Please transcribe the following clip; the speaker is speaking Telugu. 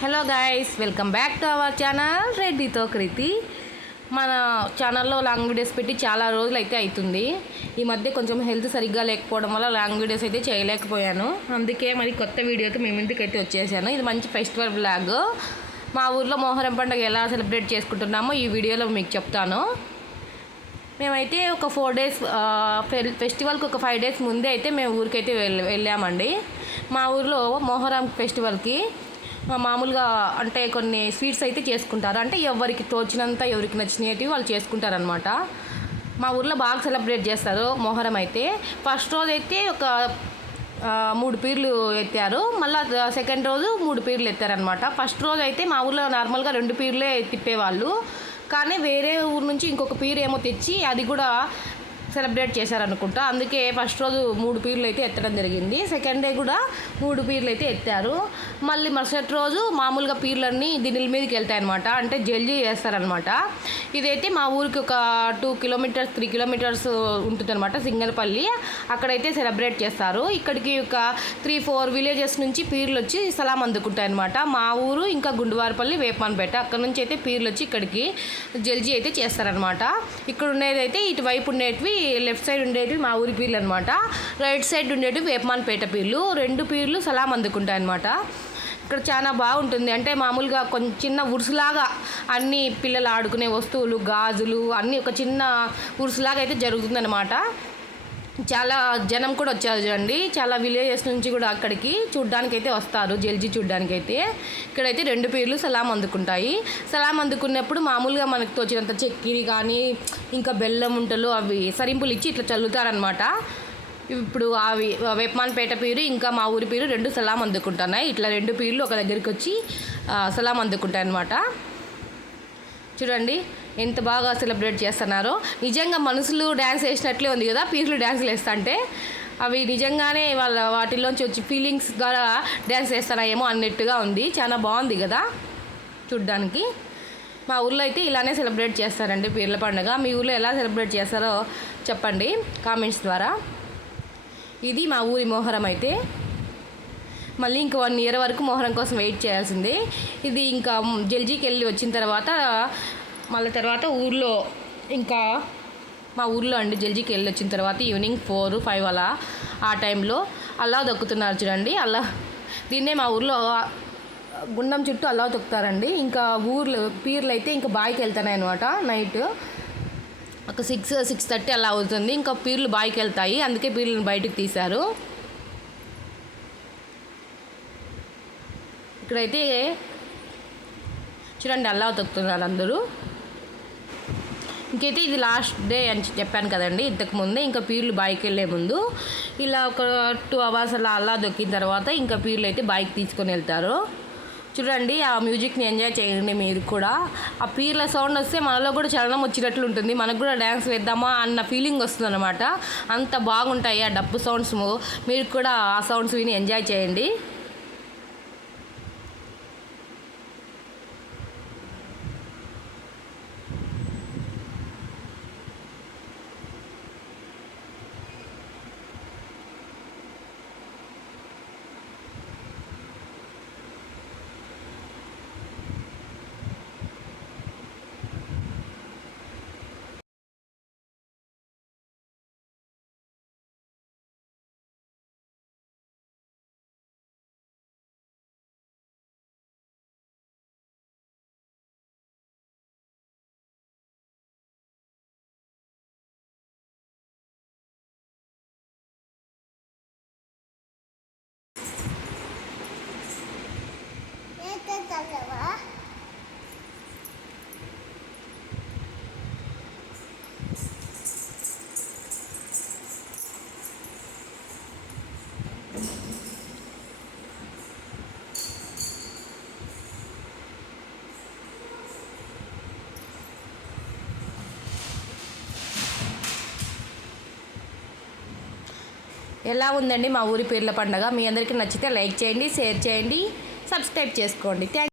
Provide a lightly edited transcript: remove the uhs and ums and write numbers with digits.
Hello guys, welcome back to our channel రెడ్డితో కృతి. మన ఛానల్లో లాంగ్ వీడియోస్ పెట్టి చాలా రోజులు అయితే అవుతుంది. ఈ మధ్య కొంచెం హెల్త్ సరిగ్గా లేకపోవడం వల్ల లాంగ్ వీడియోస్ అయితే చేయలేకపోయాను. అందుకే మరి కొత్త వీడియోతో మీ ముందుకు అయితే వచ్చేసాను. ఇది మంచి ఫెస్టివల్ బ్లాగ్. మా ఊర్లో మొహరం పండుగ ఎలా సెలబ్రేట్ చేసుకుంటున్నామో ఈ వీడియోలో మీకు చెప్తాను. మేమైతే ఒక 4 days ఫెస్టివల్కి ఒక 5 days ముందే అయితే మేము ఊరికైతే వెళ్ళామండి. మా ఊర్లో మొహరం ఫెస్టివల్కి మామూలుగా అంటే కొన్ని స్వీట్స్ అయితే చేసుకుంటారు. అంటే ఎవరికి తోచినంత ఎవరికి నచ్చినవి వాళ్ళు చేసుకుంటారనమాట. మా ఊర్లో బాగా సెలబ్రేట్ చేస్తారు మొహరం అయితే. ఫస్ట్ రోజు అయితే ఒక 3 పీర్లు ఎత్తారు. మళ్ళీ సెకండ్ రోజు 3 పీర్లు ఎత్తారనమాట. ఫస్ట్ రోజు అయితే మా ఊర్లో నార్మల్గా 2 పీర్లే తిప్పేవాళ్ళు. కానీ వేరే ఊరు నుంచి ఇంకొక పీరు ఏమో తెచ్చి అది కూడా సెలబ్రేట్ చేశారనుకుంటా. అందుకే ఫస్ట్ రోజు 3 పీర్లు అయితే ఎత్తడం జరిగింది. సెకండ్ డే కూడా 3 పీర్లు అయితే ఎత్తారు. మళ్ళీ మరుసటి రోజు మామూలుగా పీర్లన్నీ దిన్నెల మీదకి వెళ్తాయి అనమాట. అంటే జల్జీ చేస్తారనమాట. ఇదైతే మా ఊరికి ఒక 2 kilometers 3 kilometers ఉంటుంది అనమాట, సింగనపల్లి. అక్కడైతే సెలబ్రేట్ చేస్తారు. ఇక్కడికి ఒక 3-4 villages నుంచి పీర్లు వచ్చి సలాం అందుకుంటాయి అనమాట. మా ఊరు ఇంకా గుండువారిపల్లి, వేపమాన్పేట, అక్కడ నుంచి అయితే పీర్లు వచ్చి ఇక్కడికి జల్జీ అయితే చేస్తారనమాట. ఇక్కడ ఉండేదైతే ఇటువైపు ఉండేటివి, లెఫ్ట్ సైడ్ ఉండేటివి మా ఊరి పీర్లు అనమాట. రైట్ సైడ్ ఉండేటివి వేపమాన్పేట పీర్లు. 2 పీర్లు సలాం అందుకుంటాయి అనమాట. ఇక్కడ చాలా బాగుంటుంది. అంటే మామూలుగా కొంచెం చిన్న ఉరుసులాగా అన్ని పిల్లలు ఆడుకునే వస్తువులు, గాజులు అన్నీ ఒక చిన్న ఉరుసులాగా అయితే జరుగుతుందన్నమాట. చాలా జనం కూడా వచ్చారు చూడండి. చాలా విలేజెస్ నుంచి కూడా అక్కడికి చూడ్డానికి అయితే వస్తారు, జల్జీ చూడ్డానికి అయితే. ఇక్కడైతే 2 పీర్లు సలాం అందుకుంటాయి. సలాం అందుకున్నప్పుడు మామూలుగా మనకు తోచినంత చక్కెర కానీ ఇంకా బెల్లం ఉంటలు అవి సరింపులు ఇచ్చి ఇట్లా చల్లుతారనమాట. ఇప్పుడు అవి వేపమాన్పేట పీరు ఇంకా మా ఊరి పీరు 2 సలాం అందుకుంటున్నాయి. ఇట్లా 2 పీర్లు ఒక దగ్గరికి వచ్చి సలాం అందుకుంటాయి అన్నమాట. చూడండి ఎంత బాగా సెలబ్రేట్ చేస్తున్నారో. నిజంగా మనుషులు డ్యాన్స్ వేసినట్లే ఉంది కదా పీర్లు డ్యాన్స్లు వేస్తుంటే. అవి నిజంగానే వాళ్ళ వాటిలోంచి వచ్చి ఫీలింగ్స్ ద్వారా డ్యాన్స్ వేస్తున్నాయేమో అన్నట్టుగా ఉంది. చాలా బాగుంది కదా చూడ్డానికి. మా ఊళ్ళో అయితే ఇలానే సెలబ్రేట్ చేస్తారండి పీర్ల పండుగ. మీ ఊళ్ళో ఎలా సెలబ్రేట్ చేస్తారో చెప్పండి కామెంట్స్ ద్వారా. ఇది మా ఊరి మొహరం అయితే. మళ్ళీ ఇంకా 1 year వరకు మొహరం కోసం వెయిట్ చేయాల్సిందే. ఇది ఇంకా జల్జీకి వెళ్ళి వచ్చిన తర్వాత మళ్ళీ తర్వాత ఊర్లో ఇంకా మా ఊర్లో అండి జల్జీకి వెళ్ళి వచ్చిన తర్వాత ఈవినింగ్ 4-5 అలా ఆ టైంలో అల్లా దొక్కుతున్నారు చూడండి. అల్లా దీన్నే మా ఊర్లో గుండం చుట్టూ అల్లా తొక్కుతారండి. ఇంకా ఊర్లో పీర్లు అయితే ఇంకా బాయికి వెళ్తున్నాయి అనమాట. నైట్ ఒక 6-6:30 అలా అవుతుంది. ఇంకా పీర్లు బాయికి వెళ్తాయి. అందుకే పీర్లను బయటకు తీశారు. ఇక్కడైతే చూడండి అల్లా తొక్కుతున్నారు అందరూ. ఇంకైతే ఇది లాస్ట్ డే అని చెప్పాను కదండి ఇంతకుముందే. ఇంకా పీర్లు బాయికి వెళ్ళే ముందు ఇలా ఒక 2 hours అలా దొక్కిన తర్వాత ఇంకా పీర్లు అయితే బాయికి తీసుకొని వెళ్తారు. చూడండి ఆ మ్యూజిక్ని ఎంజాయ్ చేయండి మీరు కూడా. ఆ పీర్ల సౌండ్ వస్తే మనలో కూడా చలనం వచ్చినట్లు ఉంటుంది. మనకు కూడా డ్యాన్స్ వేద్దామా అన్న ఫీలింగ్ వస్తుంది అనమాట. అంత బాగుంటాయి ఆ డప్పు సౌండ్స్. మీరు కూడా ఆ సౌండ్స్ విని ఎంజాయ్ చేయండి. ఎలా ఉందండి మా ఊరి పీర్ల పండుగ? మీ అందరికీ నచ్చితే లైక్ చేయండి, షేర్ చేయండి, సబ్స్క్రైబ్ చేసుకోండి.